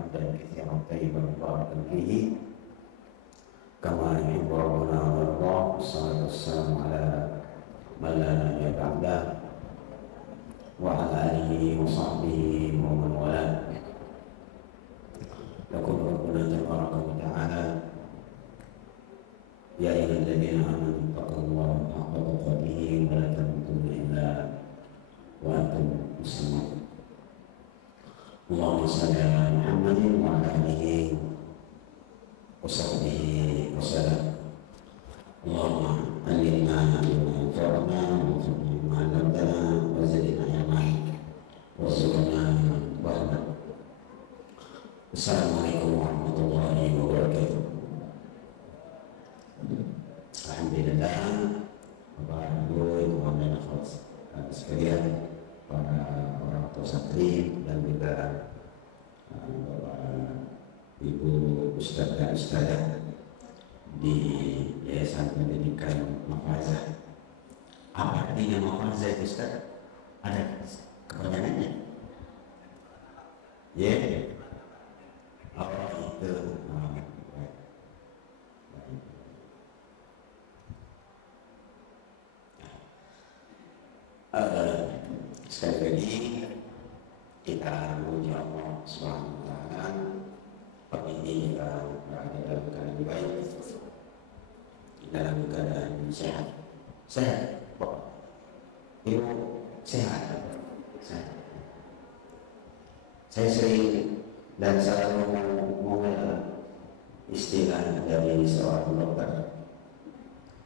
حمدا كثيرا طيبا مباركا فيه كما يحب ربنا ويرضى. والصلاة والسلام على من لا نبي بعده وعلى آله وصحبه ومن والاه. يقول ربنا تبارك وتعالى: يا أيها الذين آمنوا اتقوا الله حق تقاته ولا تموتن إلا وأنتم مسلمون. اللهم صل على محمد وعلى آله وصحبه وسلم. اللهم علمنا بما ينفعنا وانفعنا بما علمتنا وزدنا علما وارزقنا فهما. Assalamualaikum warahmatullahi wabarakatuh. Alhamdulillah, Bapak Ibu, Ibu dan akhwat sekalian, para orang tua santri dan juga Bapak Ibu Ustadz dan Ustadzah di Yayasan Pendidikan Mafazah. Apa artinya Mafazah itu, Ustadz? Ada kepanjangannya? Ya. Oh itu. Sekali lagi kita memuji Allah Subhanahu wa Ta'ala. Pagi ini kita berada dalam keadaan baik, dalam keadaan sehat. Sehat, Bapak Ibu, sehat. Sehat. Saya sering dan selalu mengenal istilah dari seorang dokter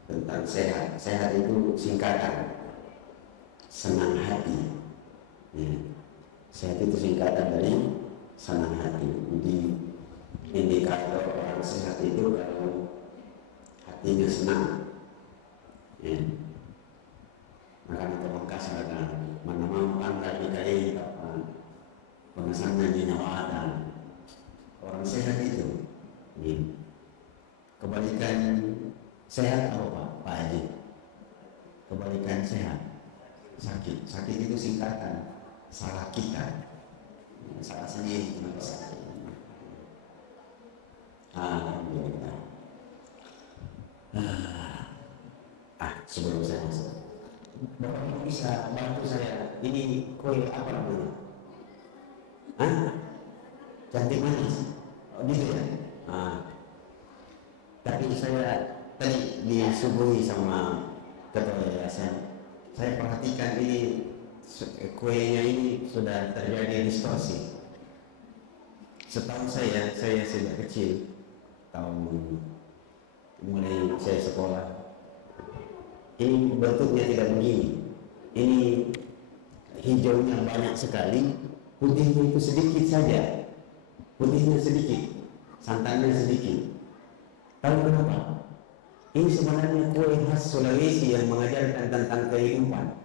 tentang sehat. Sehat itu singkatan senang hati. Ya. Sehat itu singkatan dari senang hati. Jadi indikator orang sehat itu kalau hatinya senang. Ya. Makanya terlengkas ada mana mau anda dikai pengesannya di nyawatan. Orang sehat itu. Ya. Kebalikan sehat apa Pak Haji? Kebalikan sehat sakit. Sakit itu singkatan salah kita, salah sendiri. Alhamdulillah. Sebelum saya masuk, Bapak bisa bantu saya, ini kue apa namanya? Cantik manis. Oh gitu ya. Tapi saya tadi disuguhi sama ketua yayasan. Saya perhatikan ini kuenya ini sudah terjadi distorsi. Setahu saya sejak kecil, tahun mulai saya sekolah, ini bentuknya tidak begini. Ini hijaunya banyak sekali, putihnya itu sedikit saja. Putihnya sedikit, santannya sedikit. Tahu kenapa? Ini sebenarnya kue khas Sulawesi yang mengajarkan tentang kehidupan.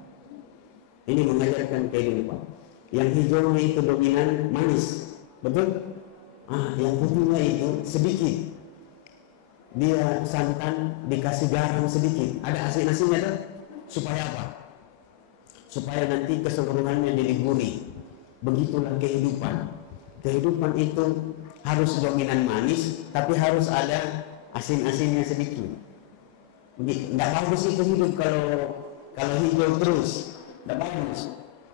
Ini mengajarkan kehidupan. Yang hijaunya itu dominan manis, betul? Yang putihnya itu sedikit. Dia santan dikasih garam sedikit. Ada asin-asinnya tuh. Supaya apa? Supaya nanti keseluruhannya jadi gurih. Begitulah kehidupan. Kehidupan itu harus dominan manis, tapi harus ada asin-asinnya sedikit. Tidak bagus itu hidup kalau hijau terus. Tidak bagus.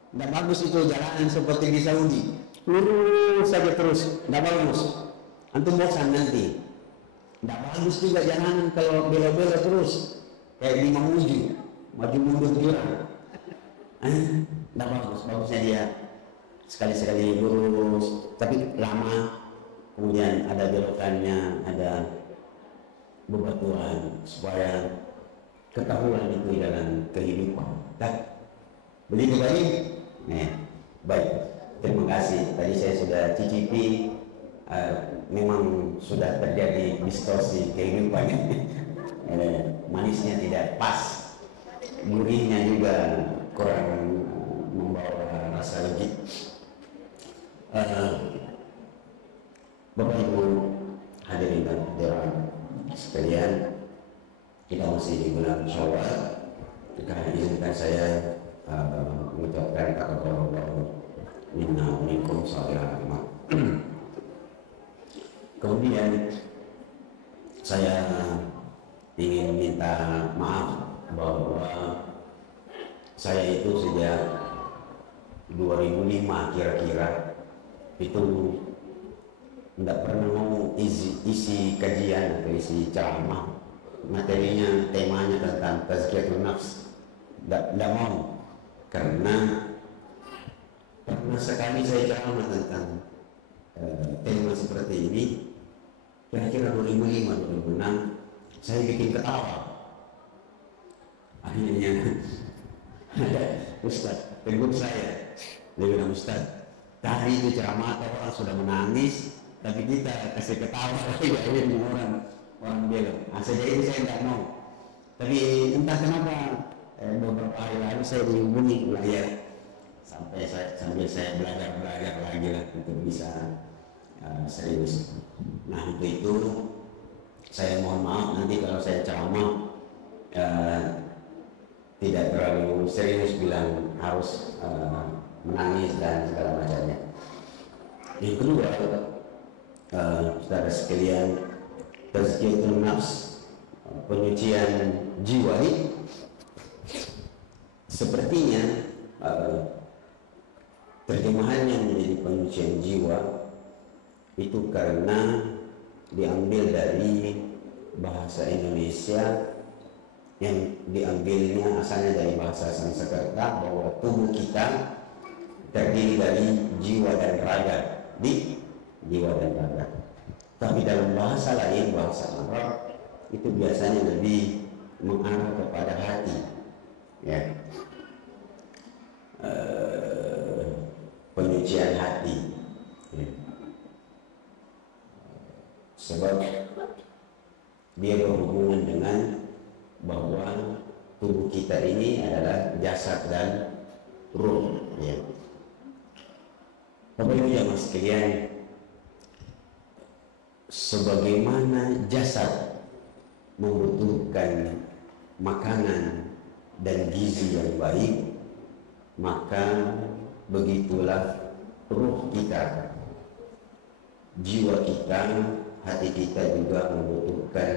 Tidak bagus itu jalanan seperti di Saudi. Lurus saja terus. Tidak bagus. Antum bosan nanti. Tidak bagus juga jalanan kalau belok-belok terus. Kayak di Mamuju. Maju mundur juga. Tidak bagus. Bagusnya dia sekali-sekali lurus. Tapi lama. Kemudian ada belokannya. Ada bebatuan supaya ketahuan itu dalam kehidupan. Begitu baik? Baik. Terima kasih. Tadi saya sudah cicipi. Memang sudah terjadi distorsi kehidupan. Manisnya tidak pas, gurihnya juga kurang membawa rasa legit. Bapak Ibu hadirin dan hadirat sekalian, kita masih di bulan Syawal. Izinkan saya mengucapkan taqabbalallahu minna wa minkum shalihal amal. Kemudian saya ingin minta maaf bahwa saya itu sejak 2005 kira-kira itu tidak pernah mau isi kajian atau isi ceramah, materinya temanya tentang tazkiyatun nafs, tidak mau, karena pernah sekali saya ceramah tentang tema seperti ini kira-kira 2005-2006, saya bikin ketawa. Akhirnya ada Ustaz tegur saya, dia bilang, Ustaz, tadi itu ceramah orang sudah menangis, tapi kita kasih ketawa lagi. Akhirnya orang bilang, sejak itu saya tidak mau. Tapi entah kenapa beberapa hari lalu saya dihubungi ya, sambil saya belajar lagi lah untuk bisa serius. Nah untuk itu saya mohon maaf nanti kalau saya ceramah tidak terlalu serius, bilang harus menangis dan segala macamnya. Yang kedua, saudara sekalian, tazkiyatun nafs, penyucian jiwa ini sepertinya terjemahannya menjadi penyucian jiwa itu karena diambil dari bahasa Indonesia yang diambilnya asalnya dari bahasa Sanskerta, bahwa tubuh kita terdiri dari jiwa dan raga, di jiwa dan raga. Tapi dalam bahasa lain, bahasa Arab, itu biasanya lebih mengarah kepada hati, ya, penyucian hati, ya. Sebab dia berhubungan dengan bahwa tubuh kita ini adalah jasad dan ruh, ya. Bapak Ibu jamaah sekalian, sebagaimana jasad membutuhkan makanan dan gizi yang baik, maka begitulah ruh kita, jiwa kita, hati kita juga membutuhkan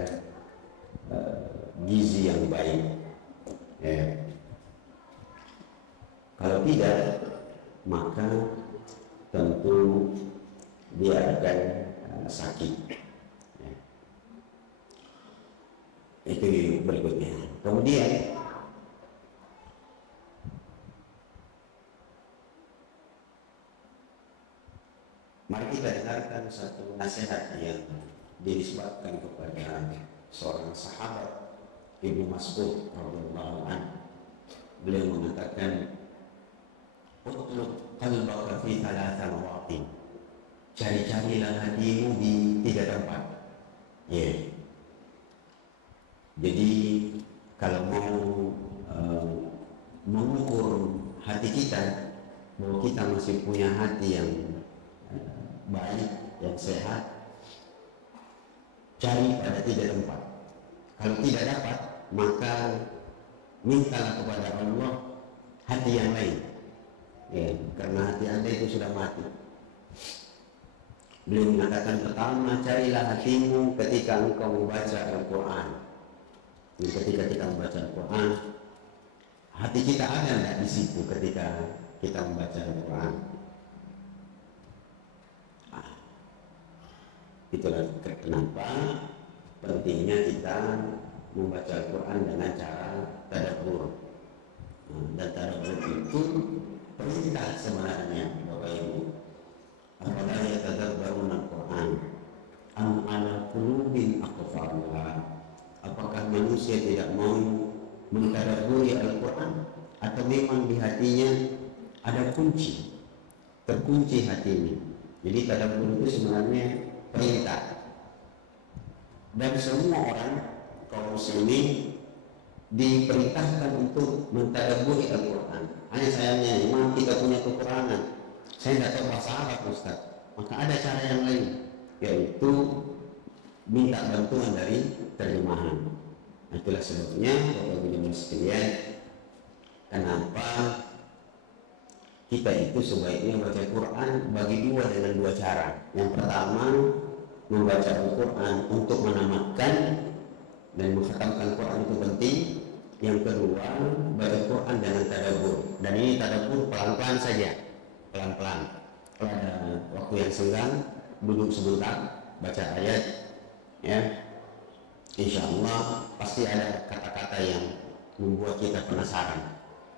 gizi yang baik, ya. Kalau tidak, maka tentu dia akan sakit, ya. Itu berikutnya. Kemudian mari kita dengarkan satu nasihat yang dinisbatkan kepada seorang sahabat, Ibnu Mas'ud radhiyallahu anhu. Beliau mengatakan, "Utlub qalbaka fi thalatha mawatin." Cari-carilah hatimu di 3 tempat. Ya. Jadi kalau mau mengukur hati kita bahwa kita masih punya hati yang baik, yang sehat, cari pada 3 tempat. Kalau tidak dapat, maka mintalah kepada Allah hati yang lain, ya, karena hati Anda itu sudah mati. Beliau mengatakan, pertama, carilah hatimu ketika engkau membaca Al-Quran. Ketika kita membaca Al-Quran, hati kita ada tidak di situ ketika kita membaca Al-Quran? Itulah kenapa pentingnya kita membaca Al-Quran dengan cara tadabbur. Dan tadabbur itu perintah sebenarnya, Bapak Ibu. Afala yatadabbaruna Al-Quran am ala qulubin aqfaluha. Apakah manusia tidak mau mentadabburi Al-Quran, atau memang di hatinya ada kunci, terkunci hatinya? Jadi tadabbur itu sebenarnya perintah, dan semua orang kaum muslimin diperintahkan untuk mentadabburi Al-Quran. Hanya sayangnya memang kita punya kekurangan. Saya tidak tahu bahasa Arab, Ustaz. Maka ada cara yang lain, yaitu minta bantuan dari terjemahan. Itulah sebabnya Bapak Ibu sekalian, kenapa kita itu sebaiknya baca Quran bagi dengan dua cara. Yang pertama, membaca Al-Quran untuk menamatkan dan menghatamkan Quran itu penting. Yang kedua, baca Quran dengan tadabbur, dan ini tadabbur pelan-pelan saja, pelan-pelan. Kalau ada waktu yang senggang, duduk sebentar, baca ayat, ya, insya Allah pasti ada kata-kata yang membuat kita penasaran.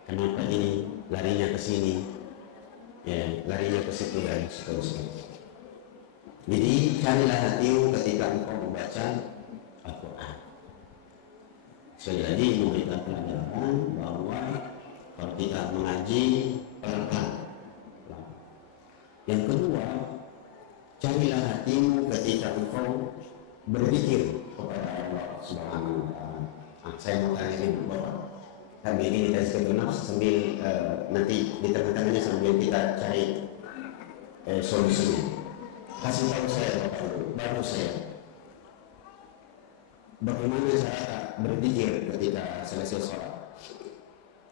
Kenapa ini larinya ke sini, ya, larinya ke situ dan seterusnya. Jadi carilah hatimu ketika engkau membaca Al-Quran. Sekali lagi memberikan pelajaran bahwa kalau kita mengaji pelan-pelan. Yang kedua, carilah hatimu ketika engkau berzikir kepada Allah Subhanahu wa Ta'ala. Saya mau tanya ini Bapak. Kami ini kita sebenarnya sambil nanti di tengah-tengahnya sambil kita cari solusinya. Kasih tahu saya Bapak, baru saya. Bagaimana cara berzikir ketika selesai sholat?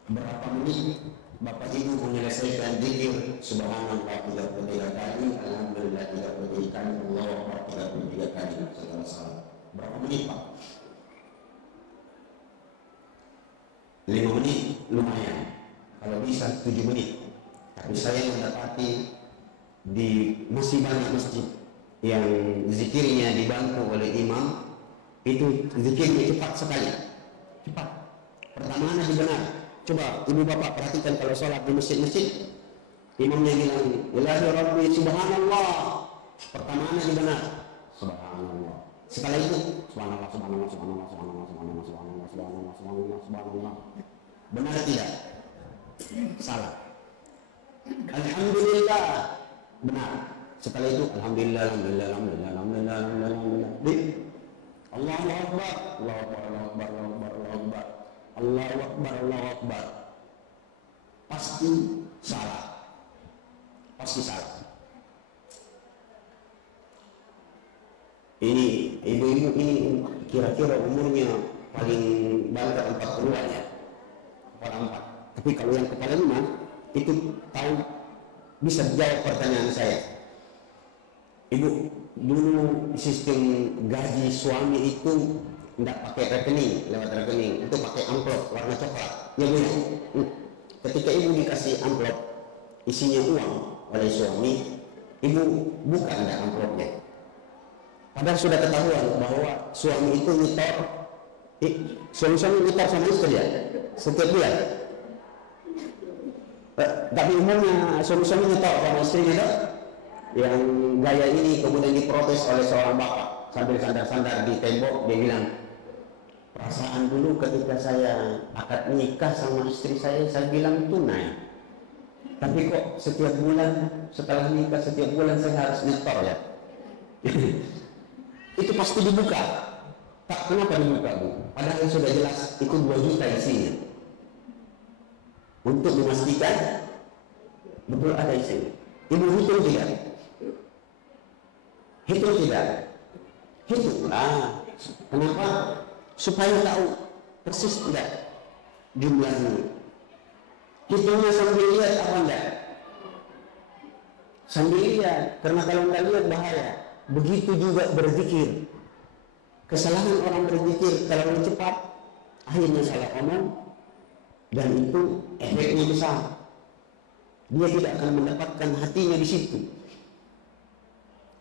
Berapa menit Bapak Ibu menyelesaikan zikir Subhanallah 33 kali, Alhamdulillah 33 kali, Allahu Akbar 33 kali setelah sholat? Berapa menit Pak? 5 menit lumayan, kalau bisa 7 menit. Tapi saya mendapati di masih banyak masjid yang zikirnya dibantu oleh imam, itu zikirnya cepat sekali, cepat. Pertama Nabi benar. Coba ibu bapak perhatikan kalau sholat di masjid-masjid, imamnya bilang ilahi rabbi subhanallah. Pertama Nabi benar, subhanallah. Setelah itu subhanallah, subhanallah, subhanallah, subhanallah, subhanallah, subhanallah, subhanallah, subhanallah, subhanallah. Benar tidak? Salah. Alhamdulillah. Benar. Setelah itu alhamdulillah, alhamdulillah, alhamdulillah, alhamdulillah, alhamdulillah, alhamdulillah. Allahu Akbar, Allahu Akbar, Allahu Akbar, Allahu Akbar, Allahu Akbar, Allahu Akbar, Allahu Akbar. Pasti salah. Pasti salah. Ini ibu-ibu ini kira-kira umurnya paling banyak 40-an ya. Kepala 4. Tapi kalau yang kepala 5 itu tahu, bisa jawab pertanyaan saya. Ibu, dulu sistem gaji suami itu tidak pakai rekening, lewat rekening, itu pakai amplop warna coklat. Ya Bu. Ketika ibu dikasih amplop isinya uang oleh suami, ibu buka enggak amplopnya? Padahal sudah ketahuan bahwa suami itu nyetor, suami nyetor sama istri ya, setiap bulan. Tapi umumnya suami nyetor sama istrinya dong. Yang gaya ini kemudian diprotes oleh seorang bapak sambil sandar-sandar di tembok. Dia bilang, perasaan dulu ketika saya akad nikah sama istri saya bilang tunai, tapi kok setiap bulan setelah nikah setiap bulan saya harus nyetor ya. Itu pasti dibuka. Tak, kenapa dibuka Bu? Padahal sudah jelas itu 2 juta isinya, untuk memastikan betul ada isinya. Ibu hitung tidak? Hitung tidak? Hitunglah. Kenapa? Supaya tahu persis tidak jumlahnya. Hitungnya sambil lihat apa enggak? Sambil lihat, karena kalau enggak lihat bahaya. Begitu juga berzikir. Kesalahan orang berzikir terlalu cepat, akhirnya salah omong, dan itu efeknya besar. Dia tidak akan mendapatkan hatinya di situ.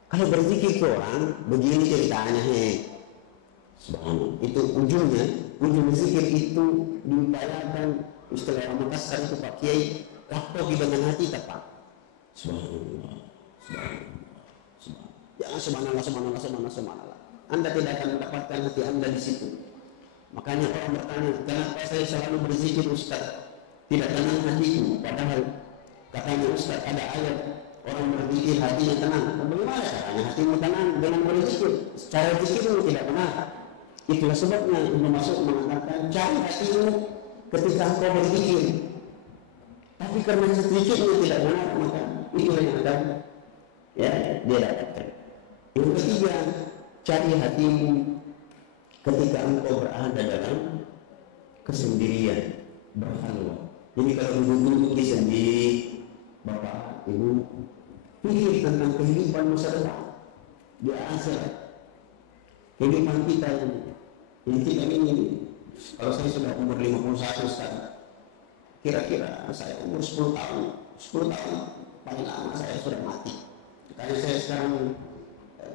Kalau berzikir ke orang, begini ceritanya, subhanallah, itu ujung zikir itu diupayakan, istilah orang Makassar itu Pak Kiai, lakogi dengan hati tepat. Subhanallah, subhanallah, subhanallah. Jangan subhanallah, subhanallah, subhanallah, subhanallah. Anda tidak akan mendapatkan hati Anda di situ. Makanya orang bertanya, kenapa saya selalu berzikir Ustaz? Tidak tenang hatiku, padahal katanya Ustaz ada ayat orang berzikir hatinya tenang. Bagaimana caranya hatimu tenang dengan berzikir? Cara zikirmu tidak benar. Itulah sebabnya Ibnu Mas'ud mengatakan cari hatimu ketika engkau berzikir. Tapi karena zikirmu tidak benar, maka itulah yang akan dia dapatkan. Yang ketiga, cari hatimu ketika engkau berada dalam kesendirian, berhalwa. Jadi kalau duduk di sendiri, Bapak, Ibu, pikir tentang kehidupan masa depan. di akhirat. Kehidupan kita yang kita ini, kalau saya sudah umur 51 sekarang, kira-kira saya umur 10 tahun, 10 tahun paling lama saya sudah mati. Karena saya sekarang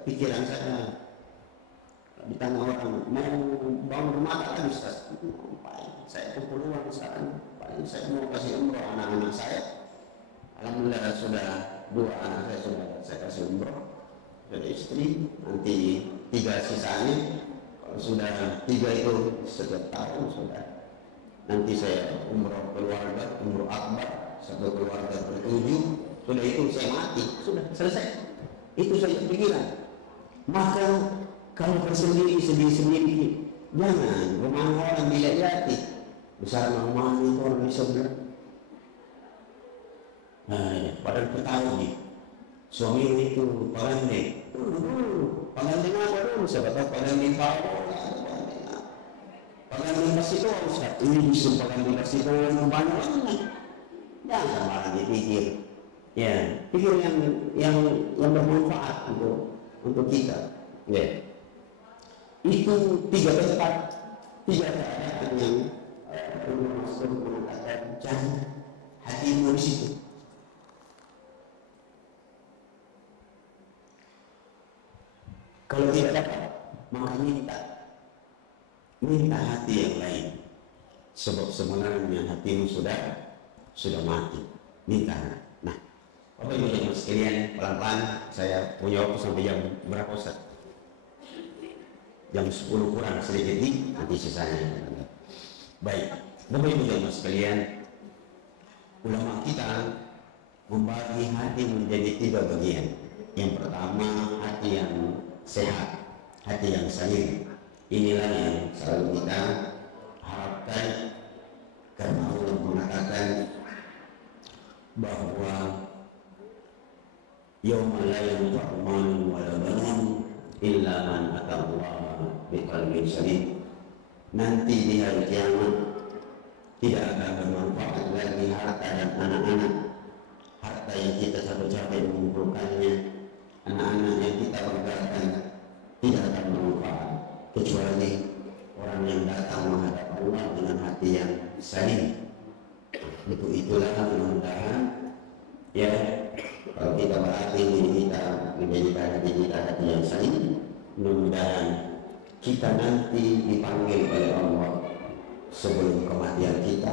pikiran saya ditanya orang mau bangun rumah kan Ustaz, saya kumpul uang sekarang, paling saya mau kasih umroh anak-anak saya. Alhamdulillah sudah 2 anak saya sudah saya kasih umroh, sudah istri, nanti 3 sisanya. Kalau sudah 3 itu setiap tahun sudah. Nanti saya umroh keluarga, umroh akbar, satu keluarga ber-7, sudah itu saya mati, sudah selesai. Itu saja pikiran. Maka kalau bersendiri, sendiri-sendiri, jangan rumah orang dilihat-lihati. Besar rumah itu orang bisa bilang, nah, ya, padahal ketahui nih, suami itu pagandeng. Pagandeng apa dulu? Siapa tahu pagandeng power, pagandeng kasih doang, Ustaz. Ini justru pagandeng kasih doang banyak banget. Jangan malah dipikir. Ya, pikir yang bermanfaat untuk kita. Ya. Itu 3 tempat, 3 keadaan yang Rasul mengatakan jangan hatimu di situ. Kalau tidak dapat, maka minta hati yang lain. Sebab sebenarnya hatimu sudah mati. Minta. Nah, Bapak Ibu Jemaah sekalian, pelan-pelan saya punya waktu sampai jam berapa Ustaz? Jam 10 kurang sedikit nih, nanti sisanya. Baik, Bapak Ibu Jemaah sekalian, ulama kita membagi hati menjadi 3 bagian. Yang pertama, hati yang sehat, hati yang salim. Inilah yang selalu kita harapkan, karena Allah mengatakan bahwa yauma la yanfa'u malun wala banun illa man atallaha biqalbin salim. Nanti di hari kiamat tidak akan bermanfaat lagi harta dan anak-anak. Harta yang kita capek-capek mengumpulkannya, anak-anak yang kita banggakan, tidak akan bermanfaat kecuali orang yang datang menghadap Allah dengan hati yang salim. Itulah mudah-mudahan ya, kalau kita berarti kita menjadikan hati kita hati yang salim, mudah-mudahan kita nanti dipanggil oleh Allah sebelum kematian kita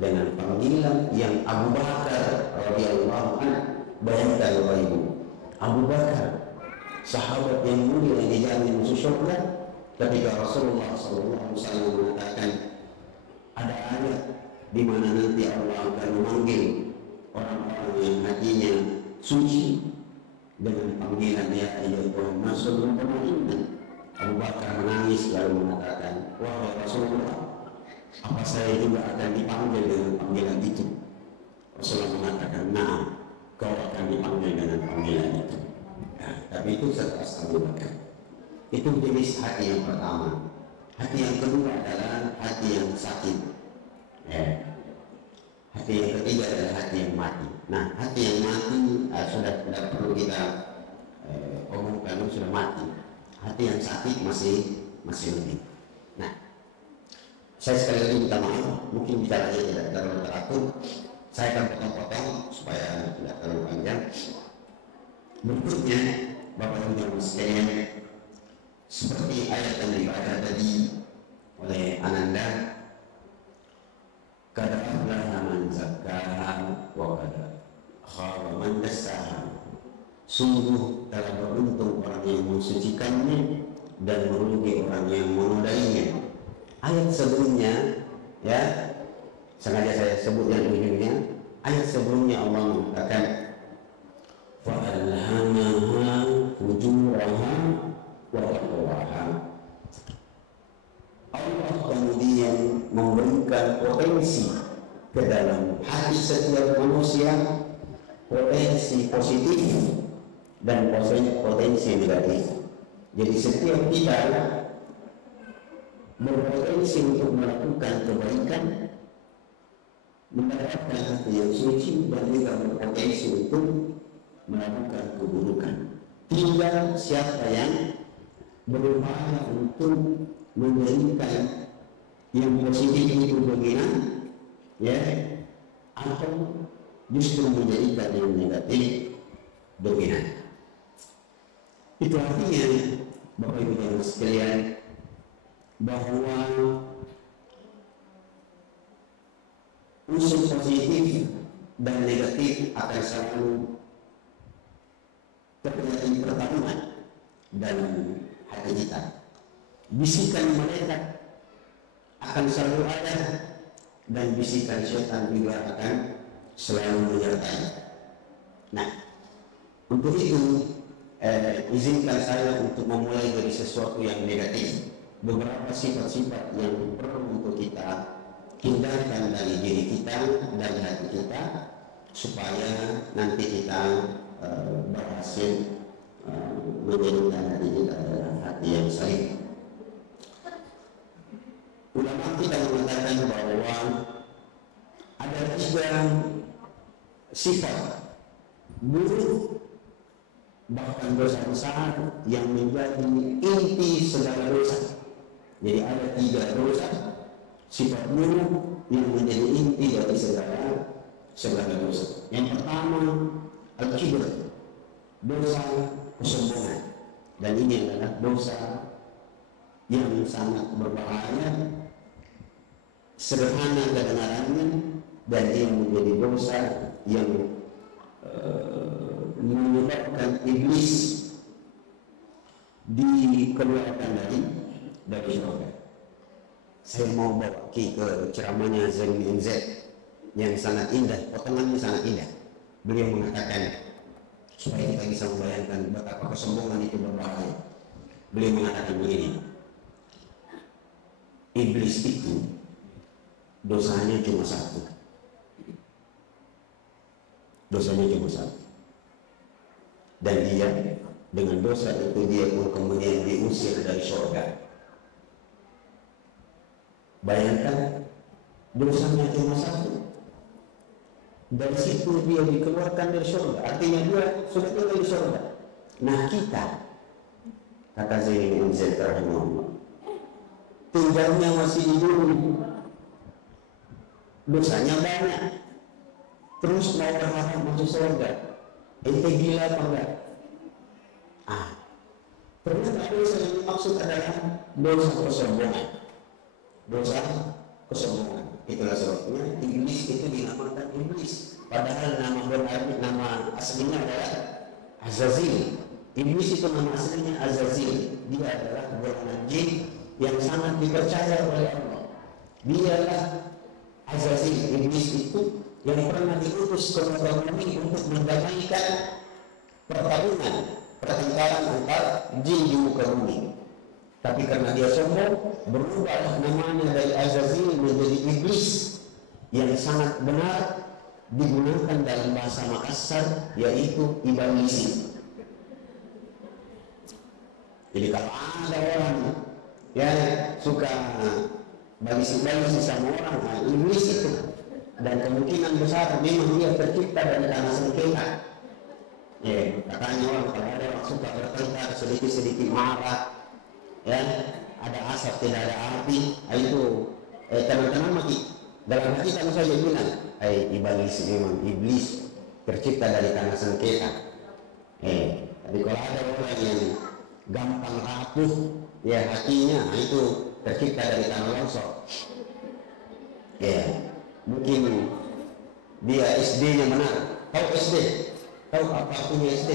dengan panggilan yang Abu Bakar radhiyallahu anhu. Bayangkan Bapak Ibu, Abu Bakar sahabat yang mulia yang dijamin masuk surga, ketika Rasulullah SAW mengatakan ada ayat di mana nanti Allah akan memanggil orang-orang yang hatinya suci dengan panggilan ya ayyuhan nasul mutmainnah. Abu Bakar menangis lalu mengatakan, wahai Rasulullah, apa saya juga akan dipanggil dengan panggilan itu? Rasulullah mengatakan, nah, kau akan dipanggil dengan panggilan itu. Nah, tapi itu setelah Abu Bakar. Itu jenis hati yang pertama. Hati yang kedua adalah hati yang sakit. Hati yang ketiga adalah hati yang mati. Nah, hati yang mati sudah tidak perlu kita omongkan, sudah mati. Hati yang sakit masih lebih. Nah, saya sekali lagi minta maaf, mungkin bicaranya tidak terlalu teratur. Saya akan potong-potong supaya tidak terlalu panjang. Berikutnya, Bapak Ibu Jemaah sekalian, seperti ayat yang dibaca tadi oleh Ananda, qad aflaha man zakkaha wa qad khaba man dassaha. Sungguh telah beruntung orang yang mensucikannya dan merugi orang yang menodainya. Ayat sebelumnya, ya, sengaja saya sebut yang ujungnya. Ayat sebelumnya Allah mengatakan, fa'alhamaha fujuraha wa taqwaha. Allah kemudian memberikan potensi ke dalam hati setiap manusia, potensi positif dan potensi negatif. Jadi setiap kita berpotensi untuk melakukan kebaikan, mendapatkan hati yang suci, dan juga berpotensi untuk melakukan keburukan. tinggal siapa yang berupaya untuk menjadikan yang positif itu dominan, ya, atau justru menjadikan yang negatif dominan. Itu artinya, Bapak Ibu dan sekalian, bahwa unsur positif dan negatif akan selalu terjadi pertarungan dalam hati kita. Bisikan mereka akan selalu ada, dan bisikan syaitan juga akan selalu menyertai. Nah, untuk itu izinkan saya untuk memulai dari sesuatu yang negatif, beberapa sifat-sifat yang perlu untuk kita hindarkan dari diri kita dan hati kita, supaya nanti kita berhasil menjadikan hati kita adalah hati yang saleh. Ulama kita mengatakan bahwa ada 3 sifat buruk, bahkan dosa besar yang menjadi inti segala dosa. Jadi ada 3 dosa, sifat buruk yang menjadi inti dari segala dosa. Yang pertama, al-kibr, dosa kesombongan, dan ini adalah dosa yang sangat berbahaya, sederhana kedengarannya, dan yang menjadi dosa yang menyebabkan iblis dikeluarkan dari surga. Saya mau bawa ke ceramahnya Zain MZ yang sangat indah, potongannya sangat indah. Beliau mengatakan, supaya kita bisa membayangkan betapa kesombongan itu berbahaya. Beliau mengatakan begini, iblis itu dosanya cuma 1. Dosanya cuma 1. Dan dia dengan dosa itu dia pun kemudian diusir dari surga. Bayangkan, dosanya cuma 1. Dari situ dia dikeluarkan dari surga. Artinya dia sudah tinggal di surga. Nah kita, kata Zain MZ rahimahullah, tinggalnya masih di bumi, dosanya banyak, terus mau berharap masuk surga. Ente gila apa enggak? Ternyata dosa yang dimaksud adalah dosa kesombongan. Dosa kesombongan. Itulah sebabnya iblis itu dinamakan iblis. Padahal nama aslinya adalah Azazil. Iblis itu nama aslinya Azazil. Dia adalah golongan jin yang sangat dipercaya oleh Allah. Dialah Azazil. Iblis itu yang pernah diutus ke muka bumi untuk mendamaikan pertengkaran antar jin di muka bumi. Tapi karena dia sombong, berubahlah namanya dari Azazil menjadi iblis, yang sangat benar digunakan dalam bahasa Makassar, yaitu ibalisi. Jadi kalau ada orang yang suka balisi-balisi sama orang, iblis itu, dan kemungkinan besar memang dia tercipta dari tanah sengketa. Ya, katanya orang kalau ada orang suka bertengkar, sedikit-sedikit marah, ya, ada asap tidak ada api, itu teman-teman mati. Dalam hati kamu saja bilang, iblis memang iblis tercipta dari tanah sengketa. Tapi kalau ada orang yang gampang rapuh, ya hatinya itu tercipta dari tanah longsor. Ya, mungkin dia SD-nya benar. Tahu SD? Tahu apa artinya SD?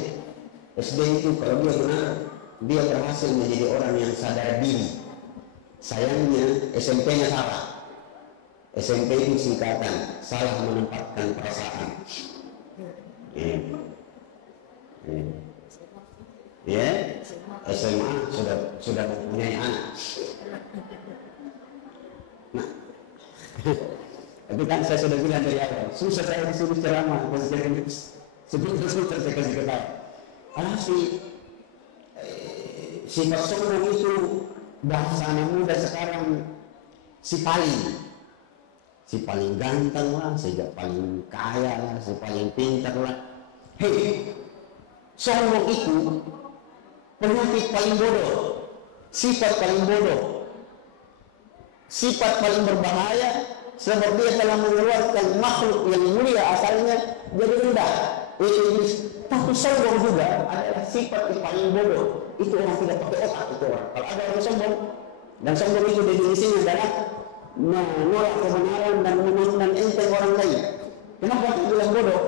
SD itu kalau dia benar, dia berhasil menjadi orang yang sadar diri. Sayangnya SMP-nya salah. SMP itu singkatan, salah menempatkan perasaan. Ya, SMA sudah mempunyai anak. Nah, tapi kan saya sudah bilang dari awal, susah saya disuruh ceramah, sebelum saya kasih ketawa. Sifat sombong itu bahasa anak muda sekarang si paling ganteng lah, si paling kaya lah, si paling pintar lah. Hei, sombong itu penyakit paling bodoh, sifat paling bodoh, sifat paling berbahaya, sebab dia telah mengeluarkan makhluk yang mulia asalnya jadi rendah. Iblis. Tapi sombong juga adalah sifat yang paling bodoh. Itu orang tidak pakai otak itu orang. Kalau ada orang sombong, dan sombong itu definisinya adalah menolak kebenaran dan memandang enteng orang lain. Kenapa dia bilang bodoh?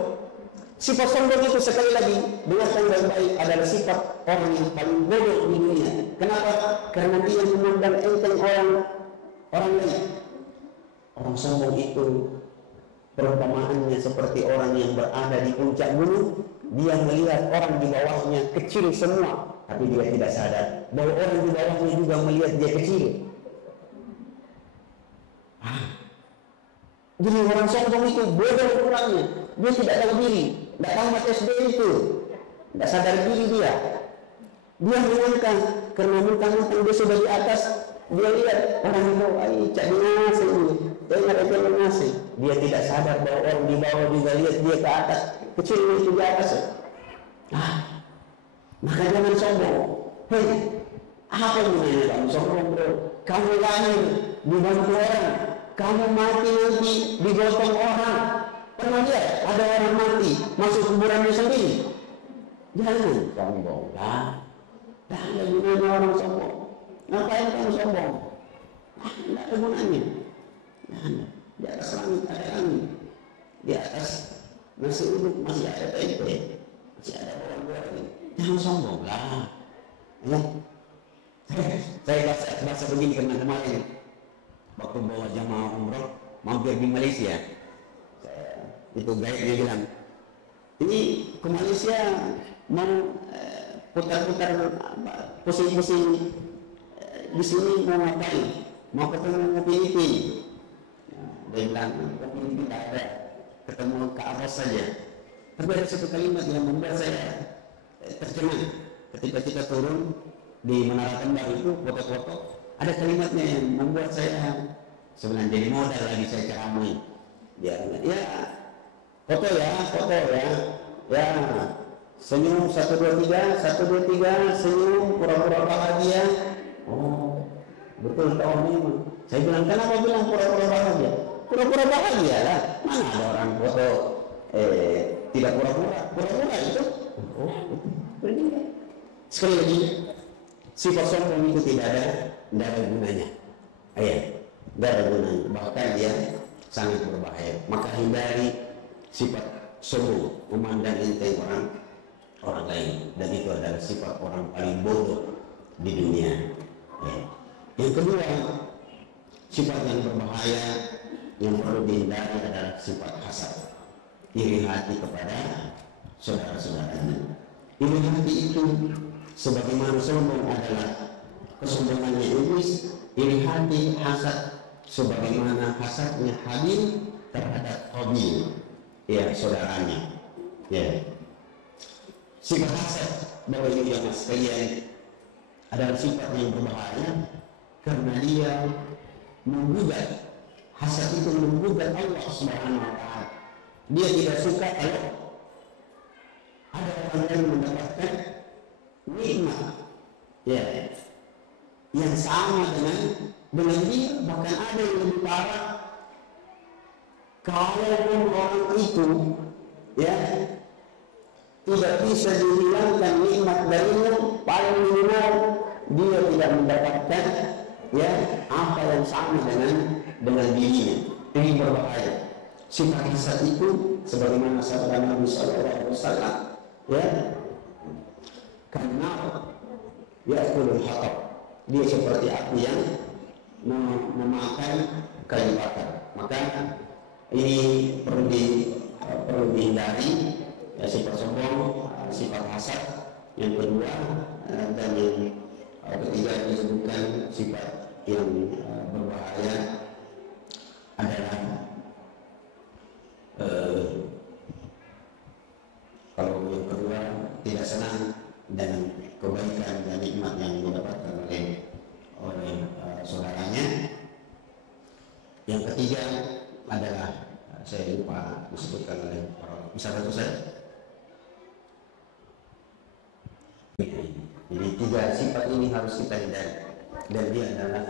Sifat sombong itu sekali lagi dengarkan baik-baik adalah sifat orang yang paling bodoh di dunia. Kenapa? Karena dia memandang enteng orang lain. Orang sombong itu perumpamaannya seperti orang yang berada di puncak gunung. Dia melihat orang di bawahnya kecil semua, tapi dia tidak sadar bahwa orang di bawahnya juga melihat dia kecil. Jadi orang sombong itu bodoh orangnya. Dia tidak tahu diri, tidak tahu mat SD itu, tidak sadar diri dia. Dia menyangka karena mentang-mentang dia sudah di atas, dia lihat orang di bawah, cak dinasi ini, ngasih. Dia tidak sadar bahwa orang di bawah juga lihat dia ke atas, kecil itu di atas. Maka jangan sombong. Hei, apa gunanya kamu sombong bro? Kamu lahir dibantu orang, kamu mati nanti digotong orang. Pernah lihat ada orang mati masuk kuburannya sendiri? Jangan sombong lah. Tidak ada gunanya orang sombong. Ngapain kamu sombong? Tidak ada gunanya. Di atas langit ada angin, di atas nasi uduk masih ada tempe, masih ada orang goreng. Jangan sombong lah. Ya. Saya baca begini karena kemarin waktu bawa jamaah umroh mampir di Malaysia, itu guide-nya bilang, ini ke Malaysia mau putar-putar pusing-pusing di sini mau ngapain? Mau ketemu Filipina. Dia bilang, Filipina tidak ada, ketemu ke Aros saja. Tapi ada satu kalimat yang membuat saya tercengang. Ketika kita turun di Menara Kembar itu foto-foto, ada kalimatnya yang membuat saya sebenarnya jadi modal lagi saya ceramai. Ya, foto ya, senyum 1 2 3, senyum pura-pura bahagia. Oh, betul tahu memang. Saya bilang, kenapa bilang pura-pura bahagia? Pura-pura bahagia lah. Mana ada orang foto tidak pura-pura itu. Oh, itu. Sekali lagi, sifat sombong itu tidak ada gunanya. Tidak ada gunanya. Bahkan dia sangat berbahaya. Maka hindari sifat sombong, memandang enteng orang lain. Dan itu adalah sifat orang paling bodoh di dunia. Yang kedua, sifat yang berbahaya yang perlu dihindari adalah sifat hasad, iri hati kepada saudara-saudaranya. Iri hati itu sebagaimana sombong adalah kesombongannya iblis, iri hati hasad sebagaimana hasadnya Habil terhadap Qabil, ya saudaranya. Ya. Sifat hasad Bapak Ibu yang sekalian adalah sifat yang berbahaya karena dia menggugat. Hasad itu menggugat Allah Subhanahu wa taala. Dia tidak suka kalau ada orang lain mendapatkan nikmat yang sama dengan dia, bahkan ada yang lebih parah. Kalaupun orang itu tidak bisa dihilangkan nikmat darinya, paling minimal dia tidak mendapatkan apa yang sama dengan dirinya. Ini berbahaya. Sifat hasad itu sebagaimana sabda Nabi sallallahu alaihi wasallam, karena ya'kulul hatab, dia seperti api yang memakan kayu bakar. Maka ini perlu dihindari, sifat sombong, sifat hasad. Yang kedua dan yang ketiga disebutkan sifat yang berbahaya adalah kalau yang kedua tidak senang dengan kebaikan dan nikmat yang didapatkan oleh saudaranya. Yang ketiga adalah saya lupa disebutkan oleh para bisa bantu saya. Jadi tiga sifat ini harus kita hindari, dan dia adalah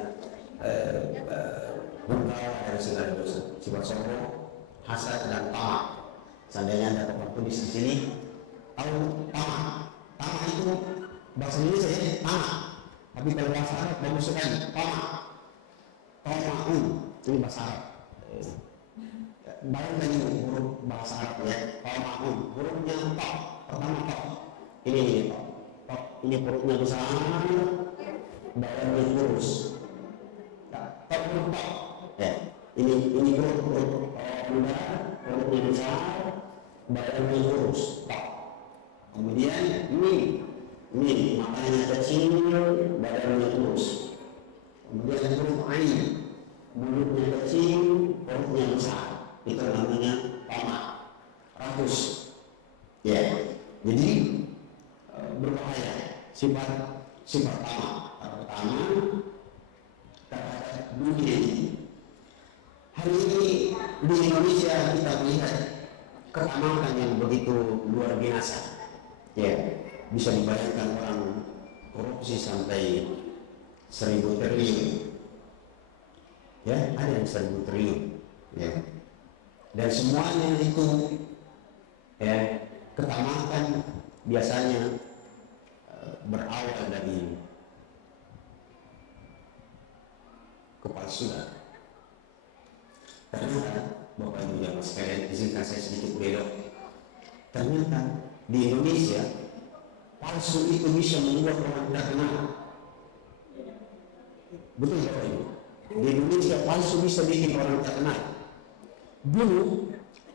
penggawa dari segala dosa. Sifat sombong, hasad, dan tamak. Seandainya Anda dapat tulis di sini, tahu tamak. Tamak itu bahasa Indonesia ya, tamak. Tapi kalau bahasa Arab bagus sekali, tamak. Tamakun, ini bahasa Arab. Bayangkan ini huruf bahasa Arab ya, tamakun. Hurufnya tak, pertama tak. Ini tak. Tak. Ini hurufnya besar, bayangnya lurus. Tak huruf tak. Ya, ini huruf mudah, hurufnya besar, bayangnya lurus. Tak. Kemudian ini matanya kecil, badannya lurus. Kemudian huruf ain, mulutnya kecil, perutnya besar. Itu namanya tamak, rakus. Ya, jadi berbahaya sifat tamak. Pertama, terhadap dunia ini. Hari ini di Indonesia kita melihat ketamakan yang begitu luar biasa. Ya, bisa dibayangkan orang korupsi sampai 1.000 triliun. Ya, ada yang 1.000 triliun. Ya. Dan semuanya itu ya, ketamakan biasanya berawal dari kepalsuan. Ternyata Bapak Ibu yang sekalian, izinkan saya sedikit belok. Ternyata di Indonesia palsu itu bisa membuat orang tidak kenal. Betul Bapak Ibu? Di Indonesia palsu bisa bikin orang tak kenal. Dulu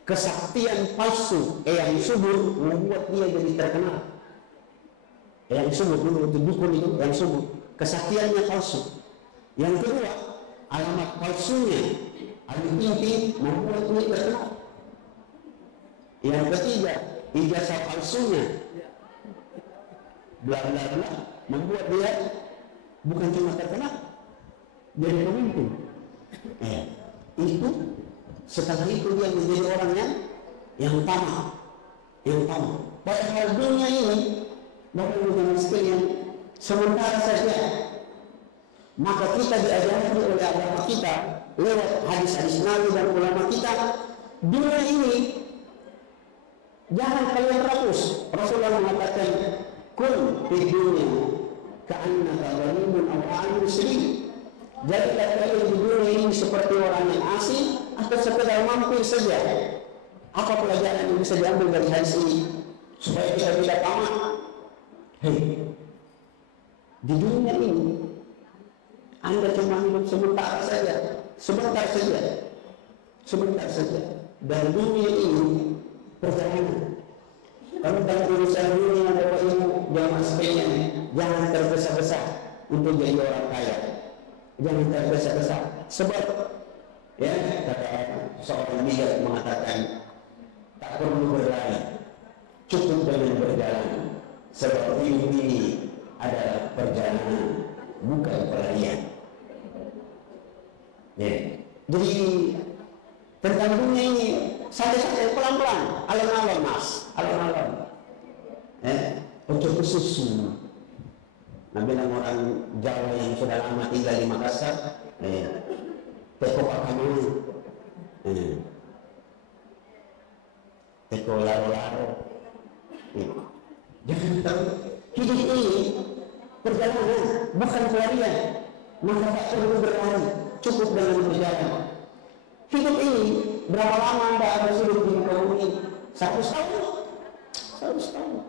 kesaktian palsu Eyang Subur membuat dia jadi terkenal. Eyang Subur dulu itu dukun itu Eyang Subur, kesaktiannya palsu. Yang kedua, alamat palsunya Ali Ting membuat dia terkenal. Yang ketiga, ijazah palsunya bla bla bla membuat dia bukan cuma terkenal, jadi pemimpin. Itu setelah itu dia menjadi orang yang tamak, Padahal dunia ini Bapak Ibu sekalian sementara saja. Maka kita diajari oleh agama kita lewat hadis-hadis Nabi dan ulama kita, dunia ini jangan kalian rakus. Rasulullah mengatakan, kun fi dunya ka'annaka gharimun aw 'abidun sabil. Jadilah kalian di dunia ini seperti orang yang asing atau sekedar mampir saja. Apa pelajaran yang bisa diambil dari hadis ini supaya kita tidak tamak? Di dunia ini Anda cuma hidup sebentar saja. Dan dunia ini perjalanan. Kalau dalam urusan dunia Bapak Ibu jamaah sekalian, jangan tergesa-gesa untuk jadi orang kaya. Jangan tergesa-gesa. Sebab ya kata seorang bijak mengatakan, tak perlu berlari, cukup dengan berjalan. Sebab hidup ini adalah perjalanan, bukan pelarian. Ya. Jadi tentang dunia ini santai-santai, pelan-pelan, alon-alon mas, alon-alon. Untuk susu. Nah, bilang orang Jawa yang sudah lama tinggal di Makassar, teko pakamu, teko laro-laro. Jangan tahu hidup ini perjalanan, bukan pelarian. Maka tak perlu berlari, cukup dengan berjalan. Hidup ini berapa lama Anda harus hidup di muka bumi? 100 tahun.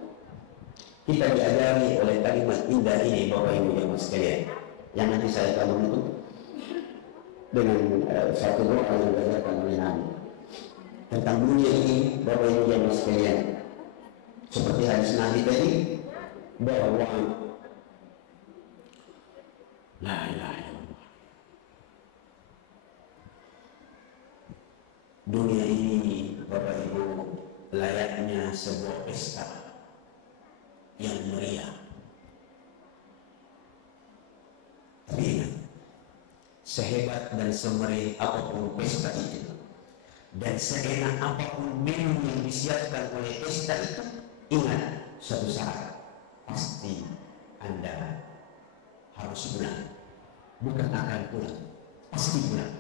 Kita diajari oleh kalimat indah ini Bapak Ibu yang sekalian, yang nanti saya akan menutup dengan satu doa yang diajarkan oleh Nabi tentang dunia ini Bapak Ibu yang sekalian. Seperti hadis Nabi tadi, bahwa la ilaha illallah, dunia ini Bapak Ibu layaknya sebuah pesta yang meriah. Tapi ingat, sehebat dan semerih apapun pesta itu, dan seenak apapun minum yang disiapkan oleh pesta itu, ingat satu saat pasti Anda harus pulang. Bukan akan pulang, pasti pulang.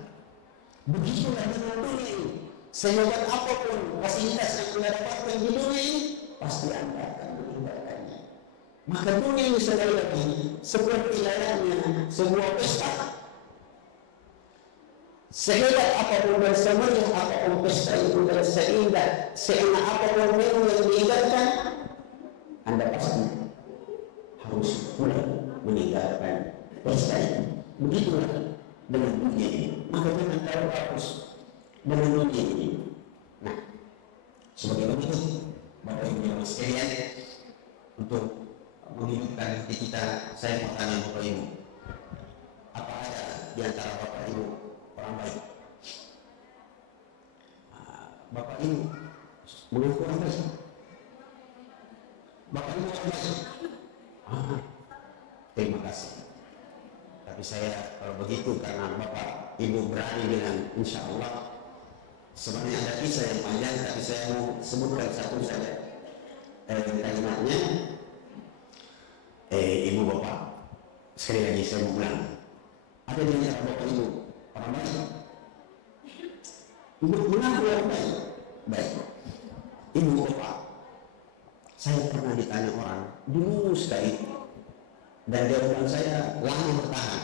Begitulah dengan dunia ini. Sehebat apapun fasilitas yang Anda dapatkan di dunia ini, pasti Anda akan meninggalkannya. Maka dunia ini sekali lagi seperti layaknya sebuah pesta. Sehebat apapun dan semeriah apapun pesta itu dan seenak apapun menu yang diingatkan, Anda pasti harus pulang meninggalkan pesta itu. Begitulah dengan dunia ini. Maka jangan terlalu fokus dengan dunia ini. Nah, sebagai begitu, Bapak Ibu yang sekalian, untuk menghidupkan hati kita, saya mau tanya Bapak Ibu, apa ada di antara Bapak Ibu orang baik? Bapak Ibu mengaku orang baik? Bapak Ibu orang baik? Terima kasih. Tapi saya kalau begitu karena Bapak Ibu berani dengan insya Allah. Sebenarnya ada kisah yang panjang, tapi saya mau sebutkan satu saja. Kalimatnya, Ibu Bapak, sekali lagi saya mau ulang. Ada di antara Bapak Ibu orang baik? Ibu mengaku orang baik? Baik. Ibu Bapak, saya pernah ditanya orang dulu sekali, dan jawaban saya lama bertahan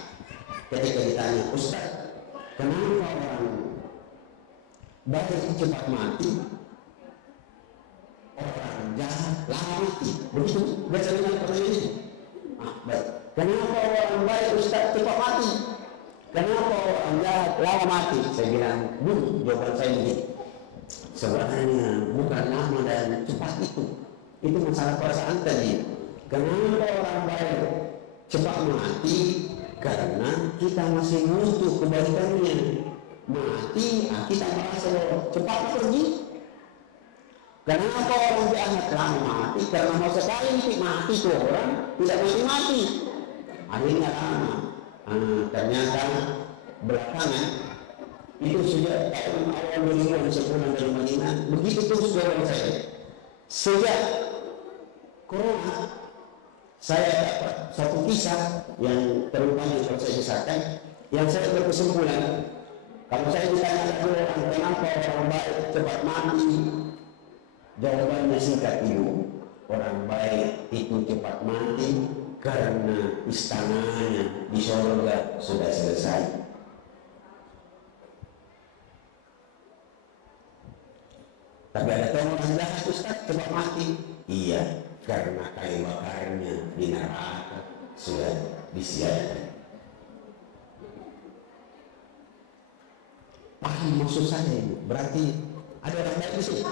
ketika ditanya, Ustaz, kenapa orang baik cepat mati, orang jahat lama mati? Begitu baca dengan pertanyaan ini. Baik. Kenapa orang baik Ustaz cepat mati? Kenapa orang jahat lama mati? Saya bilang, jawaban saya begini. Sebenarnya bukan lama dan cepat itu masalah perasaan tadi. Kenapa orang baik cepat mati? Karena kita masih butuh kebaikannya. Mati, kita merasa cepat pergi. Kenapa orang jahat lama mati? Karena mau sekali mati tuh orang tidak mati-mati, akhirnya lama. Ternyata belakangan itu sejak tahun awal 2000 sepulang dari Madinah, begitu terus jawaban saya. Sejak Corona, saya dapat satu kisah yang terutama kalau saya kisahkan, yang saya berkesimpulan, kalau saya ditanya orang kenapa orang baik cepat mati, jawabannya singkat Ibu, orang baik itu cepat mati karena istananya di surga sudah selesai. Tapi ada orang jahat Ustaz cepat mati. Iya, karena kayu bakarnya di neraka sudah disiapkan. Paham maksud saya ini? Berarti ada orang baik di sini.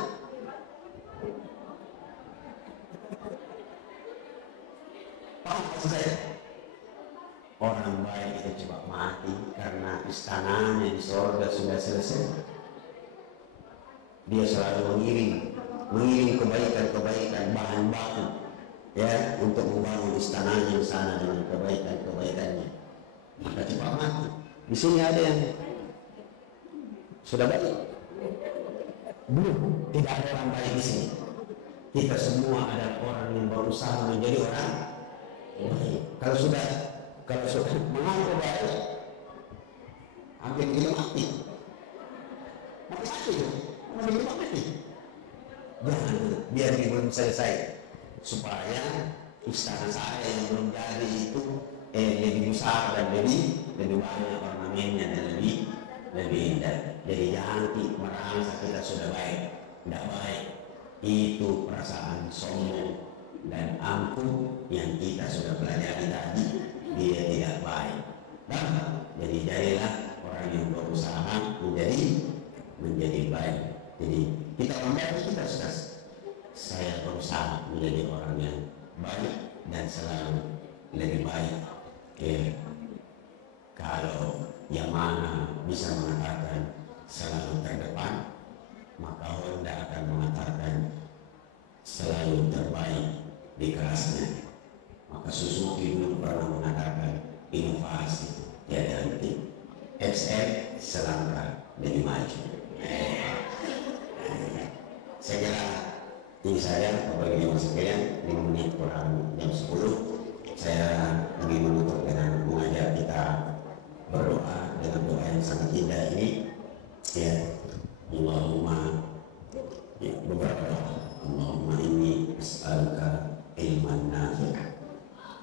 Paham maksud saya? Orang baik itu cepat mati karena istananya di surga sudah selesai. Dia selalu mengirim kebaikan-kebaikan, bahan baku ya untuk membangun istananya di sana dengan kebaikan-kebaikannya. Maka cepat mati. Di sini ada yang sudah baik? Belum. Tidak ada orang baik di sini. Kita semua adalah orang yang berusaha menjadi orang baik. Kalau sudah mengaku baik, hampir kita mati. Mati. Jangan, biar ini belum selesai, supaya istana saya yang belum jadi itu lebih besar dan lebih banyak ornamennya dan lebih indah. Jadi jangan merasa kita sudah baik, tidak baik. Itu perasaan sombong dan angkuh yang kita sudah pelajari tadi, dia tidak baik. Jadi jadilah orang yang berusaha menjadi baik. Jadi kita orang baik, kita sudah, saya berusaha menjadi orang yang baik dan selalu lebih baik. Kalau yang mana bisa mengatakan selalu terdepan, maka Honda akan mengatakan selalu terbaik di kelasnya. Maka Suzuki dulu pernah mengatakan inovasi tiada henti, XL selangkah lebih maju. Saya kira Ini saya bagi yang sekalian 5 menit kurang jam 10 saya ingin menutup dengan mengajak kita berdoa dengan doa yang sangat indah ini ya. Allahumma ya, beberapa doa. Allahumma inni as'aluka ilman nafi'ah.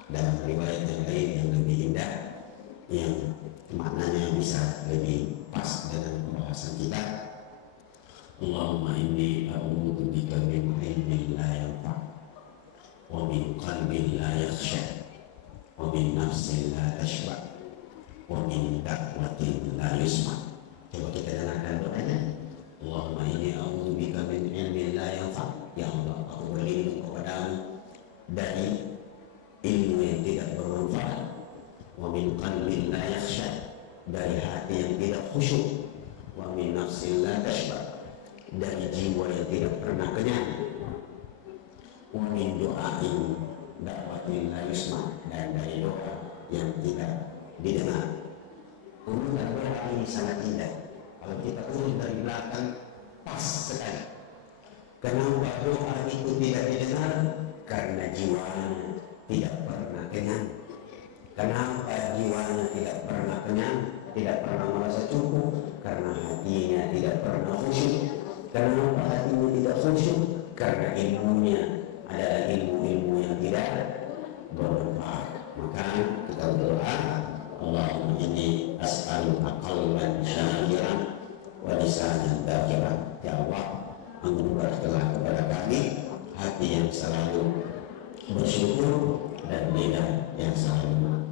Dalam riwayat yang lain yang lebih indah yang maknanya bisa lebih pas dengan pembahasan kita. Allahumma inni a'udzu bika min ilmin la yanfa' wa min qalbin la yakhsha wa min nafsin la tashba wa min da'watin la yusma. Coba kita dengarkan doanya. Allahumma inni a'udzu bika min ilmin la yanfa'. Ya Allah, aku berlindung kepadamu dari ilmu yang tidak bermanfaat, wa min qalbin la yakhsha, dari hati yang tidak khusyuk, wa min nafsin la tashba, dari jiwa yang tidak pernah kenyang, wa min doain dakwatin la yusma, dan dari doa yang tidak didengar. Urutan doa ini sangat indah. Kalau kita urut dari belakang pas sekali. Kenapa doa itu tidak didengar? Karena jiwanya tidak pernah kenyang. Kenapa jiwanya tidak pernah kenyang, tidak pernah merasa cukup? Karena hatinya tidak pernah khusyuk. Kenapa hatinya tidak khusyuk? Karena ilmunya adalah ilmu-ilmu yang tidak bermanfaat. Maka kita berdoa, Allahumma inni as'aluka qalban syakiran wa lisanan dzakiran. Ya Allah, anugerahkanlah kepada kami hati yang selalu bersyukur dan lidah yang selalu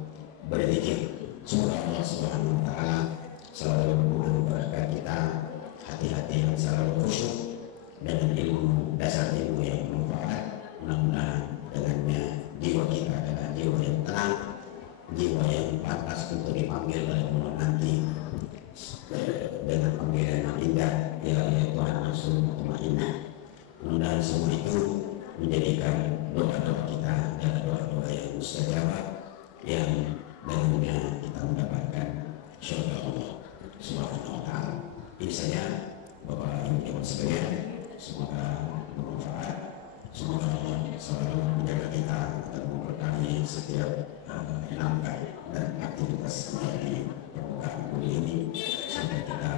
berzikir. Semoga Allah Subhanahu wa taala selalu menganugerahkan kita hati-hati yang selalu khusyuk dengan ilmu, dasar ilmu yang bermanfaat. Mudah-mudahan dengannya jiwa kita adalah jiwa yang tenang, jiwa yang pantas untuk dipanggil oleh Allah nanti dengan panggilan yang indah, ya Tuhan langsung mutmainnah. Mudah-mudahan semua itu menjadikan doa-doa kita adalah doa-doa yang mustajabah, yang dengannya kita mendapatkan syurga Allah Subhanahu wa taala. Ini saja Bapak Ibu sekalian, semoga bermanfaat. Semoga Allah selalu menjaga kita dan memberkahi setiap langkah dan aktivitas kita di permukaan bumi ini sampai kita